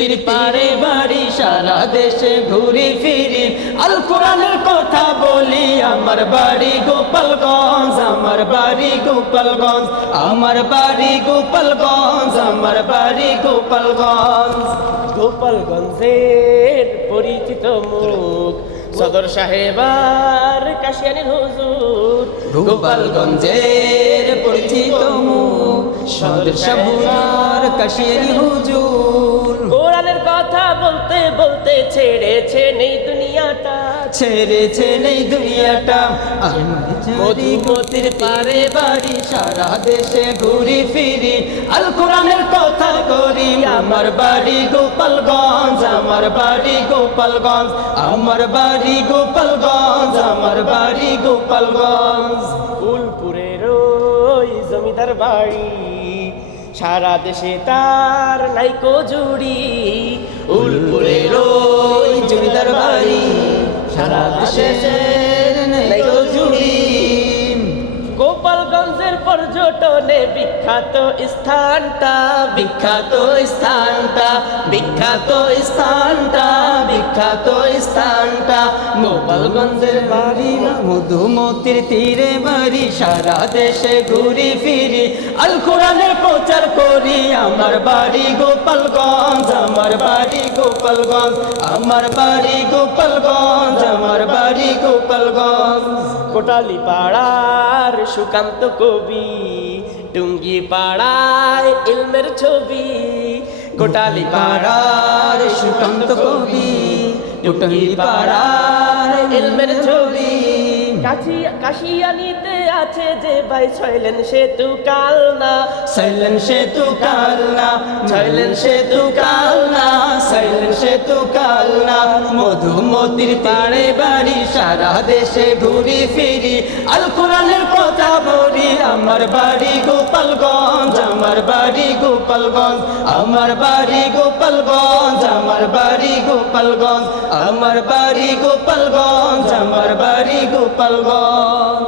নদীর পারে বাড়ি সারা দেশে ঘুরি ফিরি। আল কোরআনের কথা বলি আমার বাড়ি গোপালগঞ্জ আমার বাড়ি গোপালগঞ্জ আমার বাড়ি গোপালগঞ্জ আমার বাড়ি গোপালগঞ্জ। গোপালগঞ্জের পরিচিত মুখ সদর সাহেবার কাশিয়ানির হুজুর। গোপালগঞ্জের পরিচিত মুখ হুজুর। কোরআনের কথা বলতে বলতে ছেড়েছে নেই দুনিয়াটা। ছেড়েছে নেই দুনিয়াটা। মধুমতির পারে বাড়ি সারা দেশে ঘুরি ফিরি আল কোরআনের কথা করি। আমার বাড়ি গোপালগঞ্জ আমার বাড়ি গোপালগঞ্জ আমার বাড়ি গোপালগঞ্জ আমার বাড়ি গোপালগঞ্জ। ফুলপুরের ওই জমিদার বাড়ি। সারা দেশে তার নাইকো জুড়ি। উলপুরের জমিদার বাড়ি। সারা দেশে পর্যটনে বিখ্যাত স্থানটা বিখ্যাত স্থানটা বিখ্যাত স্থানটা বিখ্যাত স্থানটা। গোপালগঞ্জের বাড়ি না, মধুমতির তীরে বাড়ি, সারা দেশে ঘুরি ফিরি। আল কোরআনের প্রচার করি, আমার বাড়ি গোপালগঞ্জ, আমার বাড়ি গোপালগঞ্জ, আমার বাড়ি গোপালগঞ্জ, আমার বাড়ি গোপালগঞ্জ। কোটালি পাড়ার সুকান্ত কবি টুঙ্গি পাড়ায় ইলমের ছবি কোটালি পাড়ার সুকান্ত কবি টুটঙ্গি পাড়ার এলমের ছবি। কাশিয়ানিতে আছে যে ভাই ছয়লেন সেতু কালনা। সাইলেন সেতু কালনা সাইলেন সেতু কালনা। মধুমতির পাড়ে বাড়ি, সারা দেশে ঘুরি ফিরি। আল কোরআনের কথা বলি, আমার বাড়ি গোপালগঞ্জ, আমার বাড়ি গোপালগঞ্জ, আমার বাড়ি গোপালগঞ্জ, আমার বাড়ি গোপালগঞ্জ, আমার বাড়ি গোপালগঞ্জ, আমার বাড়ি গোপালগঞ্জ।